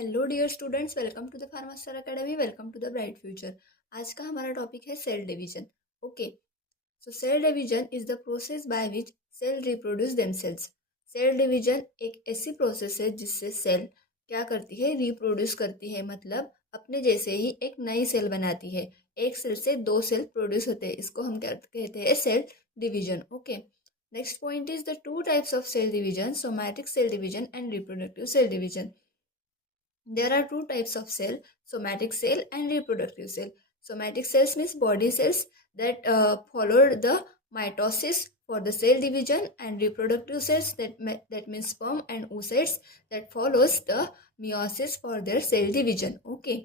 Hello dear students, welcome to the Pharmaster academy, welcome to the bright future. आज का हमारा topic है cell division. Okay, so cell division is the process by which cell reproduce themselves. Cell division एक ऐसी process है जिससे cell क्या करती है, रिप्रोड्यूस करती है, मतलब अपने जैसे ही एक नई सेल बनाती है। एक सेल से दो सेल प्रोड्यूस होते हैं, इसको हम क्या कहते हैं, cell division. Okay, next point is the two types of cell division, somatic cell division and reproductive cell division. There are two types of cell, somatic cell and reproductive cell. Somatic cells means body cells that follow the mitosis for the cell division, and reproductive cells that means sperm and oocytes that follows the meiosis for their cell division. Okay,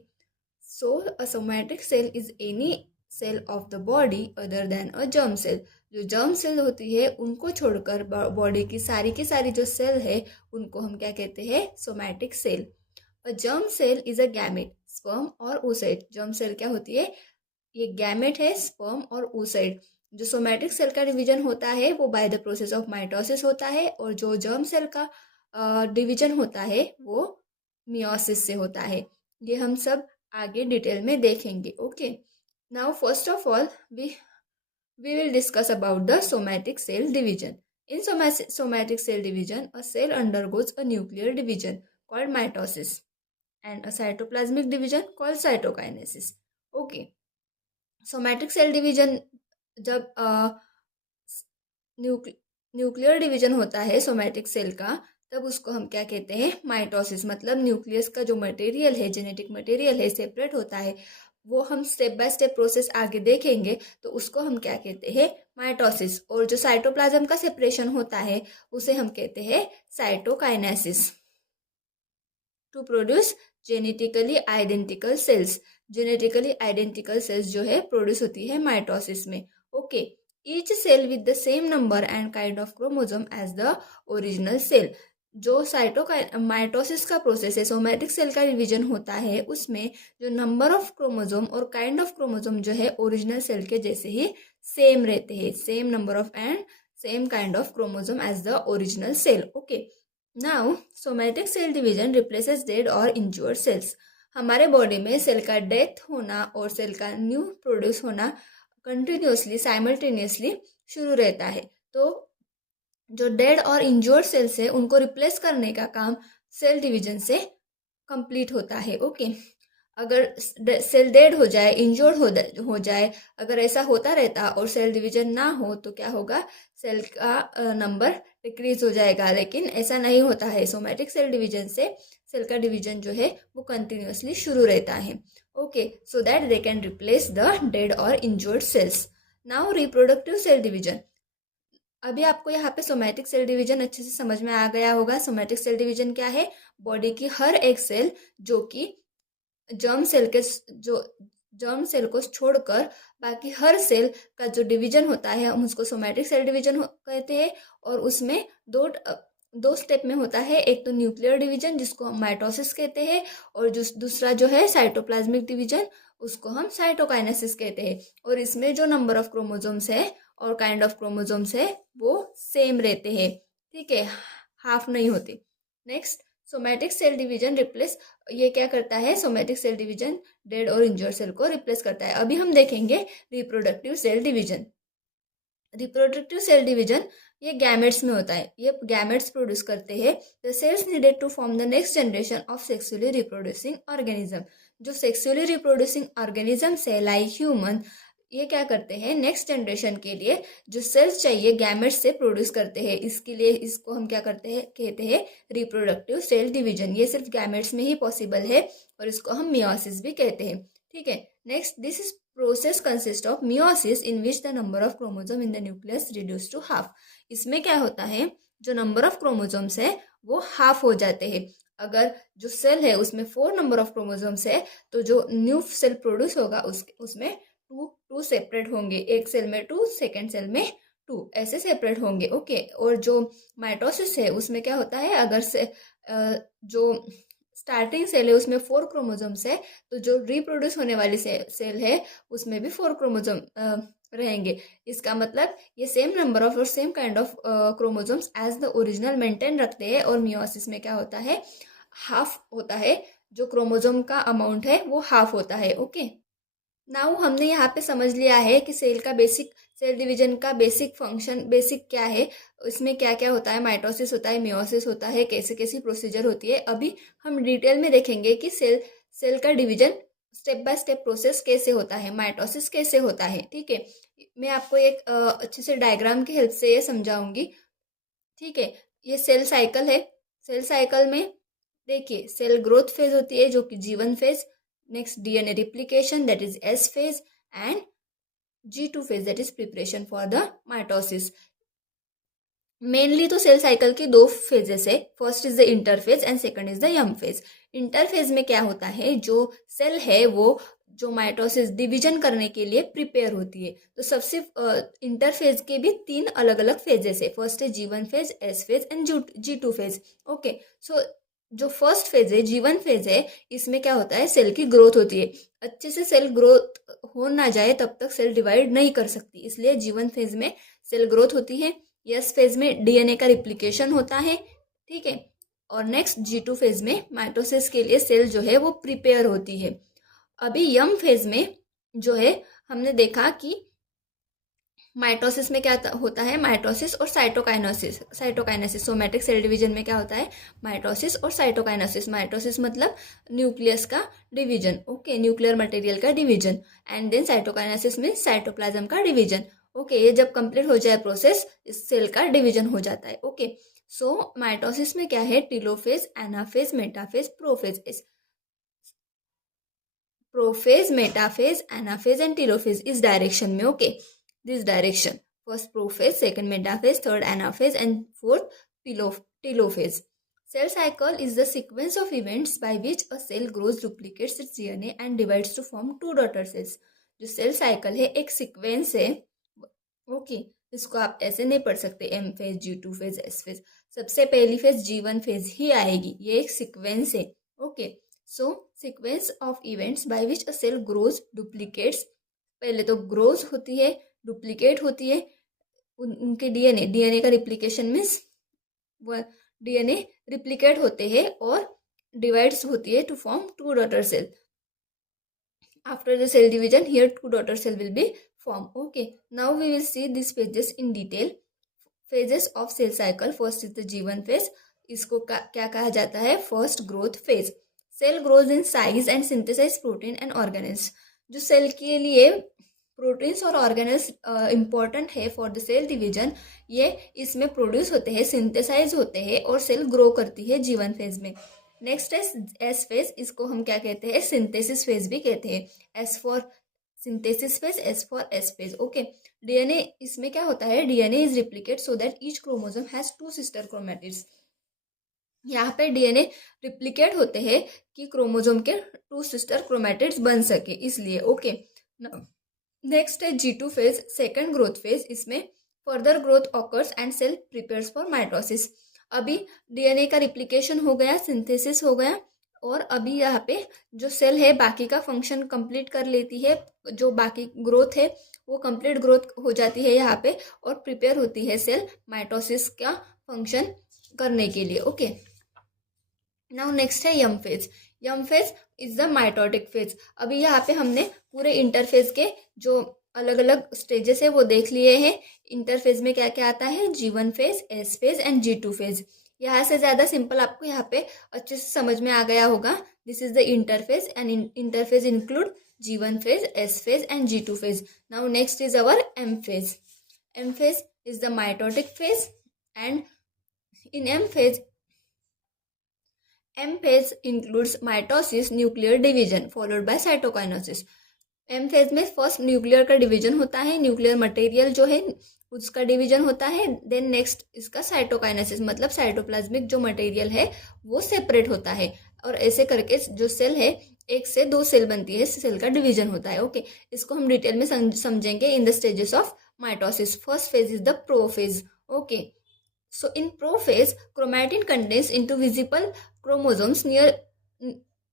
so a somatic cell is any cell of the body other than a germ cell. जो germ cell होती है उनको छोड़कर body की सारी जो cell है उनको हम क्या कहते हैं, somatic cell. A germ cell is a gamete, sperm और oocyte। जर्म सेल क्या होती है, ये गैमेट है, स्पर्म और oocyte। जो सोमैटिक सेल का डिवीजन होता है वो by the process of mitosis होता है, और जो जर्म सेल का डिवीजन होता है वो मियोसिस से होता है। ये हम सब आगे डिटेल में देखेंगे। Okay, now first of all we will discuss about the somatic cell division. In somatic cell division, a cell undergoes a nuclear division called mitosis and a cytoplasmic division called cytokinesis. Okay, somatic cell division जब nuclear division होता है somatic cell का, तब उसको हम क्या कहते हैं, माइटोसिस। मतलब न्यूक्लियस का जो मटेरियल है, जेनेटिक मटेरियल है, सेपरेट होता है। वो हम स्टेप बाय स्टेप प्रोसेस आगे देखेंगे, तो उसको हम क्या कहते हैं, माइटोसिस। और जो साइटोप्लाज्म का सेपरेशन होता है उसे हम कहते हैं cytokinesis. To produce genetically identical cells. Genetically identical cells जो है प्रोड्यूस होती है माइटोसिस में। Okay, each cell with the same number and kind of chromosome as the original cell. जो माइटोसिस का प्रोसेस है, सोमैटिक सेल का डिवीजन होता है, उसमें जो नंबर ऑफ क्रोमोसोम और काइंड ऑफ क्रोमोसोम जो है ओरिजिनल सेल के जैसे ही सेम रहते हैं, सेम नंबर ऑफ एंड same kind of chromosome as the original cell. Okay, now somatic cell division replaces dead और इंज्योर्ड सेल्स। हमारे बॉडी में सेल का डेथ होना और सेल का न्यू प्रोड्यूस होना कंटिन्यूसली, साइमल्टेनियसली शुरू रहता है। तो जो डेड और इंज्योर्ड सेल्स है उनको रिप्लेस करने का काम सेल डिवीजन से कंप्लीट होता है। ओके, अगर सेल डेड हो जाए, इंजोर्ड हो जाए, अगर ऐसा होता रहता और सेल डिवीजन ना हो तो क्या होगा, सेल का नंबर डिक्रीज हो जाएगा। लेकिन ऐसा नहीं होता है, सोमैटिक सेल डिवीजन से सेल का डिवीजन जो है वो कंटिन्यूसली शुरू रहता है। Okay, so that they can replace the dead और injured cells. Now reproductive cell division. अभी आपको यहाँ पे सोमैटिक सेल डिवीजन अच्छे से समझ में आ गया होगा। सोमैटिक सेल डिवीजन क्या है, बॉडी की हर एक सेल जो कि जर्म सेल के जो जर्म सेल को छोड़कर बाकी हर सेल का जो डिवीजन होता है हम उसको सोमैटिक सेल डिवीजन कहते हैं। और उसमें दो स्टेप में होता है, एक तो न्यूक्लियर डिवीजन जिसको हम माइटोसिस कहते हैं, और जो दूसरा जो है साइटोप्लाज्मिक डिवीजन, उसको हम साइटोकाइनेसिस कहते हैं। और इसमें जो नंबर ऑफ क्रोमोसोम्स है और काइंड ऑफ क्रोमोसोम्स है वो सेम रहते हैं, ठीक है, हाफ नहीं होते। Next, somatic cell division replace, ये क्या करता है, सोमैटिक सेल डिवीजन डेड और इंजर्ड सेल को रिप्लेस करता है। अभी हम देखेंगे reproductive cell division. Reproductive cell division ये गैमेट्स में होता है, ये गैमेट्स प्रोड्यूस करते हैं। The cells needed to form the next generation of sexually reproducing organism. जो सेक्सुअली रिप्रोड्यूसिंग ऑर्गेनिजम्स है लाइक ह्यूमन, ये क्या करते हैं, नेक्स्ट जनरेशन के लिए जो सेल्स चाहिए गैमेट्स से प्रोड्यूस करते हैं। इसके लिए इसको हम क्या करते हैं, कहते हैं रिप्रोडक्टिव सेल डिवीजन। ये सिर्फ गैमेट्स में ही पॉसिबल है और इसको हम मियोसिस भी कहते हैं, ठीक है। Next, this is process consist of meiosis in which the number of chromosome in the nucleus reduce to half. इसमें क्या होता है, जो नंबर ऑफ क्रोमोसोम्स है वो हाफ हो जाते हैं। अगर जो सेल है उसमें 4 नंबर ऑफ क्रोमोसोम्स है तो जो न्यू सेल प्रोड्यूस होगा उसमें टू सेपरेट होंगे, एक सेल में 2, सेकेंड सेल में 2, ऐसे सेपरेट होंगे। ओके, और जो माइटोसिस है उसमें क्या होता है, अगर से जो स्टार्टिंग सेल है उसमें 4 क्रोमोसोम्स है तो जो रिप्रोड्यूस होने वाली सेल है उसमें भी 4 क्रोमोसोम रहेंगे। इसका मतलब ये सेम नंबर ऑफ और same kind of chromosomes as the original maintain रखते हैं। और मियोसिस में क्या होता है, हाफ होता है जो क्रोमोसोम का अमाउंट है वो हाफ होता है। ओके, नाउ हमने यहाँ पे समझ लिया है कि सेल डिवीजन का बेसिक फंक्शन बेसिक क्या है, इसमें क्या क्या होता है, माइटोसिस होता है, मियोसिस होता है, कैसे कैसी प्रोसीजर होती है। अभी हम डिटेल में देखेंगे कि सेल का division step by step process कैसे होता है, माइटोसिस कैसे होता है। ठीक है, मैं आपको एक अच्छे से डायग्राम की हेल्प से ये समझाऊंगी। ठीक है, ये सेल साइकिल है। सेल साइकिल में देखिए सेल ग्रोथ फेज होती है जो कि G1 phase, next DNA replication that is S phase, and G2 phase that is preparation for the mitosis. Mainly तो सेल साइकिल की दो फेजेस है, first is the interphase and second is the M phase. Interphase में क्या होता है, जो cell है वो जो माइटोसिस डिवीजन करने के लिए प्रिपेयर होती है। तो सबसे इंटरफेज के भी तीन अलग अलग फेजेस है, फर्स्ट है G1 phase, S phase and G2 phase. Okay, so जो फर्स्ट फेज है G1 फेज है, इसमें क्या होता है, सेल की ग्रोथ होती है। अच्छे से सेल ग्रोथ हो ना जाए तब तक सेल डिवाइड नहीं कर सकती, इसलिए G1 फेज में सेल ग्रोथ होती है। यस फेज में डीएनए का रिप्लिकेशन होता है। ठीक है, और नेक्स्ट G2 फेज में माइटोसिस के लिए सेल जो है वो प्रिपेयर होती है। अभी यम फेज में जो है हमने देखा कि माइटोसिस में क्या होता है, माइटोसिस और cytokinesis. Cytokinesis somatic cell division में क्या होता है, माइटोसिस और साइटोकाइनेसिस। माइटोसिस मतलब न्यूक्लियस का डिवीजन, ओके, न्यूक्लियर मटेरियल का डिवीजन, एंड देन साइटोकाइनेसिस में साइटोप्लाज्म का डिवीजन। ओके, ये जब कंप्लीट हो जाए प्रोसेस, इस सेल का डिवीजन हो जाता है। ओके, सो माइटोसिस में क्या है, telophase, anaphase, metaphase, prophase. Prophase, metaphase, anaphase and telophase इस डायरेक्शन में। Okay, this direction. First prophase, second metaphase, third anaphase, and fourth telophase. Cell cycle is the sequence of events by which a cell grows, duplicates its DNA and divides to form two daughter cells. जो cell cycle है एक sequence है। Okay, इसको आप ऐसे नहीं पढ़ सकते M phase, G2 phase, S phase. सबसे पहली फेज G1 फेज ही आएगी, ये एक सीक्वेंस है। Okay, so sequence of events by which a cell grows, duplicates. पहले तो ग्रोज होती है, डुप्लीकेट होती है, उनके डीएनए का रिप्लिकेशन मीन्स डीएनए रिप्लिकेट होते हैं और डिवाइड्स होती है to form two daughter cell. After the cell division here two daughter cell will be form. Okay, now we will see this phases in detail. Phases of cell cycle, first is the G1 phase. इसको क्या कहा जाता है, first growth phase. Cell grows in size and synthesize protein and organelles. जो cell के लिए proteins और organelles important है फॉर द सेल डिवीजन, ये इसमें प्रोड्यूस होते हैं, सिंथेसाइज होते हैं और सेल ग्रो करती है G1 फेज में। नेक्स्ट है S फेज, इसको हम क्या कहते हैं, सिंथेसिस फेज भी कहते हैं। S for synthesis phase, S for S phase. Okay, DNA इसमें क्या होता है, DNA is replicate so that each chromosome has two sister chromatids. यहाँ पे डीएनए रिप्लिकेट होते हैं कि क्रोमोसोम के टू सिस्टर क्रोमैटिड्स बन सके, इसलिए। ओके, नेक्स्ट है G2 phase, second growth phase. इसमें further growth occurs and cell prepares for mitosis. अभी डीएनए का रिप्लिकेशन हो गया, सिंथेसिस हो गया, और अभी यहाँ पे जो सेल है बाकी का फंक्शन कंप्लीट कर लेती है, जो बाकी ग्रोथ है वो कंप्लीट ग्रोथ हो जाती है यहाँ पे, और प्रिपेयर होती है सेल माइटोसिस का फंक्शन करने के लिए। ओके, नाउ नेक्स्ट है M phase. M phase is the mitotic phase. अभी यहाँ पे हमने पूरे इंटरफेज के जो अलग अलग स्टेजेस है वो देख लिए हैं। इंटरफेज में क्या क्या आता है, G1 phase, S phase and G2 phase. यहाँ से ज्यादा सिंपल आपको यहाँ पे अच्छे से समझ में आ गया होगा। This is the interphase and interphase include G1 phase, S phase and G2 phase. Now next is our M phase. M phase is the mitotic phase, and in M phase includes mitosis, nuclear division followed by cytokinesis. M phase में first nuclear का division होता है, nuclear material जो है उसका division होता है। Then next इसका साइटोकाइनेसिस, मतलब साइटोप्लाज्मिक जो मटेरियल है वो सेपरेट होता है, और ऐसे करके जो सेल है एक से दो सेल बनती है, सेल का डिवीजन होता है। ओके, इसको हम डिटेल में समझेंगे in the stages of mitosis. First phase is the prophase. Okay, so in prophase, chromatin condenses into visible chromosomes near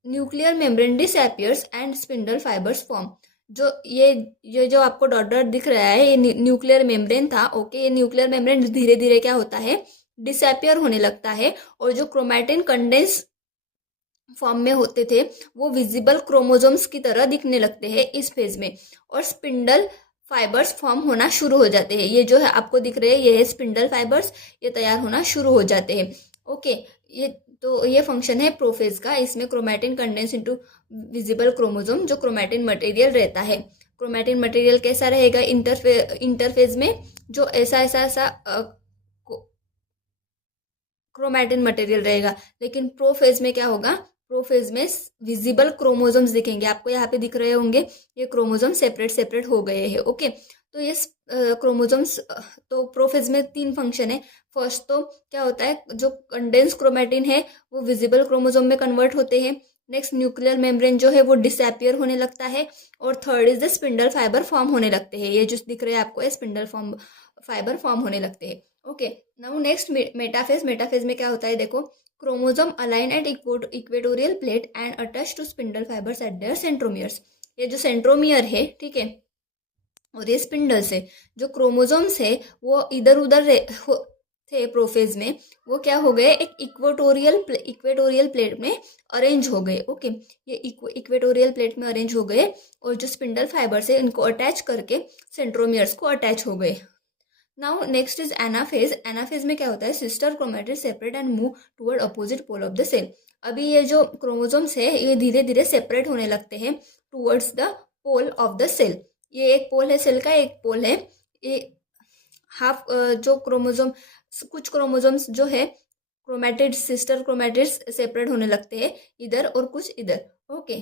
nuclear membrane disappears and spindle fibers form. जो ये जो आपको डॉट डॉट दिख रहा है ये न्यूक्लियर मेम्ब्रेन था। Okay, ये न्यूक्लियर मेम्ब्रेन धीरे धीरे क्या होता है, डिसअपियर होने लगता है, और जो क्रोमैटिन कंडेंस फॉर्म में होते थे वो विजिबल क्रोमोसोम्स की तरह दिखने लगते हैं इस फेज में, और स्पिंडल फाइबर्स फॉर्म होना शुरू हो जाते हैं। ये जो है आपको दिख रहे हैं, ये है स्पिंडल फाइबर्स, ये तैयार होना शुरू हो जाते हैं। ओके, ये फंक्शन है प्रोफेज का। इसमें chromatin condense into visible chromosome, जो क्रोमैटिन मटेरियल रहता है। क्रोमैटिन मटेरियल कैसा रहेगा इंटरफेज में, जो ऐसा क्रोमैटिन मटेरियल रहेगा। लेकिन प्रोफेज में क्या होगा, प्रोफेज में विजिबल क्रोमोसोम्स दिखेंगे आपको, यहाँ पे दिख रहे होंगे ये क्रोमोसोम सेपरेट सेपरेट हो गए हैं। ओके, तो ये क्रोमोसोम्स, तो प्रोफेज में 3 फंक्शन है। फर्स्ट तो क्या होता है, जो कंडेंस क्रोमैटिन है वो विजिबल क्रोमोसोम में कन्वर्ट होते हैं। नेक्स्ट न्यूक्लियर मेम्ब्रेन जो है वो डिसअपियर होने लगता है। और third is the spindle fibre form होने लगते हैं। ये जो दिख रहे हैं आपको, स्पिंडल फाइबर फॉर्म होने लगते हैं। Okay, now next metaphase. Metaphase में क्या होता है देखो, chromosome align at equatorial plate and attach to spindle fibres at their centromeres. ये जो सेंट्रोमियर है, ठीक है, और ये स्पिंडल्स है। जो क्रोमोसोम्स है वो इधर उधर थे प्रोफेज में, वो क्या हो गए, एक इक्वेटोरियल प्लेट में अरेंज हो गए। ओके, ये इक्वेटोरियल प्लेट में अरेंज हो गए, और जो स्पिंडल फाइबर्स है इनको अटैच करके सेंट्रोमियर्स को अटैच हो गए। Now next is anaphase. Anaphase में क्या होता है, sister chromatid separate and move toward opposite pole of the cell. अभी ये जो क्रोमोसोम्स है ये धीरे धीरे सेपरेट होने लगते हैं towards the pole of the cell. ये एक पोल है सेल का, एक पोल है ये हाफ, जो क्रोमोसोम, कुछ क्रोमोसोम्स जो है क्रोमैटिड, सिस्टर क्रोमैटिड सेपरेट होने लगते हैं इधर और कुछ इधर। Okay,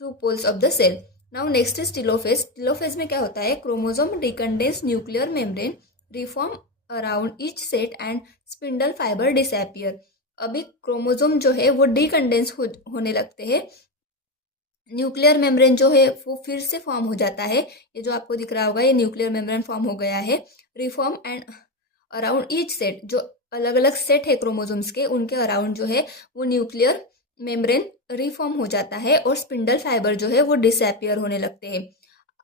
2 poles of the cell. Now next is telophase. Telophase में क्या होता है, chromosome decondense nuclear membrane reform around each set and spindle fiber disappear. अभी क्रोमोसोम जो है वो डिकंडेंस होने लगते हैं, न्यूक्लियर मेम्ब्रेन जो है वो फिर से फॉर्म हो जाता है। ये जो आपको दिख रहा होगा, ये न्यूक्लियर मेम्ब्रेन फॉर्म हो गया है। Reform and around each set, जो अलग अलग सेट है क्रोमोसोम्स के, उनके अराउंड जो है वो न्यूक्लियर मेम्ब्रेन रिफॉर्म हो जाता है, और स्पिंडल फाइबर जो है वो डिसअपियर होने लगते हैं।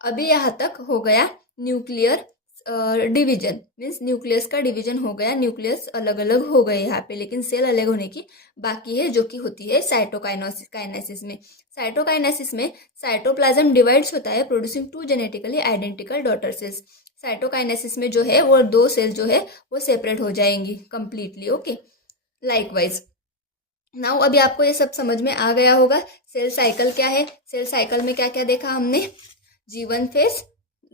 अभी यहाँ तक हो गया न्यूक्लियर डिवीजन, मीन्स न्यूक्लियस का डिवीजन हो गया, न्यूक्लियस अलग अलग हो गए यहाँ पे, लेकिन सेल अलग होने की बाकी है, जो कि होती है साइटोकाइनेसिस में। साइटोकाइनेसिस में साइटोप्लाज्म डिवाइड्स होता है producing 2 genetically identical daughter cells. Cytokinesis में जो है वो 2 सेल जो है वो सेपरेट हो जाएंगी कंप्लीटली। ओके, लाइकवाइज नाउ अभी आपको ये सब समझ में आ गया होगा। सेल साइकिल क्या है, सेल साइकिल में क्या क्या देखा हमने, G1 फेज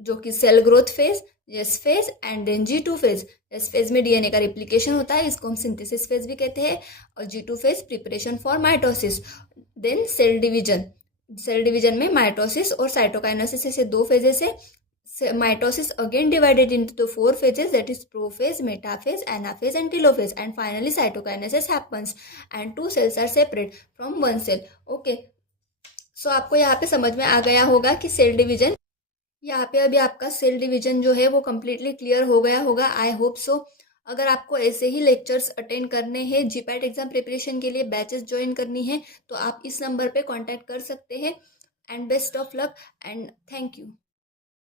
जो कि cell growth phase, S phase and then G2 phase. S phase में डीएनए का रिप्लिकेशन होता है, इसको हम सिंथेसिस फेज भी कहते हैं, और G2 phase preparation for mitosis. Then cell division, cell division में माइटोसिस और साइटोकाइनेसिस ऐसे 2 फेजेस है। Mitosis again divided into the 4 phases, that is prophase, metaphase, anaphase and telophase, and finally cytokinesis happens and 2 cells are separate from 1 cell. Okay, so आपको यहाँ पे समझ में आ गया होगा कि सेल डिवीजन, यहाँ पे अभी आपका सेल डिवीजन जो है वो कम्प्लीटली क्लियर हो गया होगा, आई होप सो। अगर आपको ऐसे ही लेक्चर्स अटेंड करने हैं, जीपैट एग्जाम प्रिपरेशन के लिए बैचेस ज्वाइन करनी है, तो आप इस नंबर पे कांटेक्ट कर सकते हैं। And best of luck and thank you.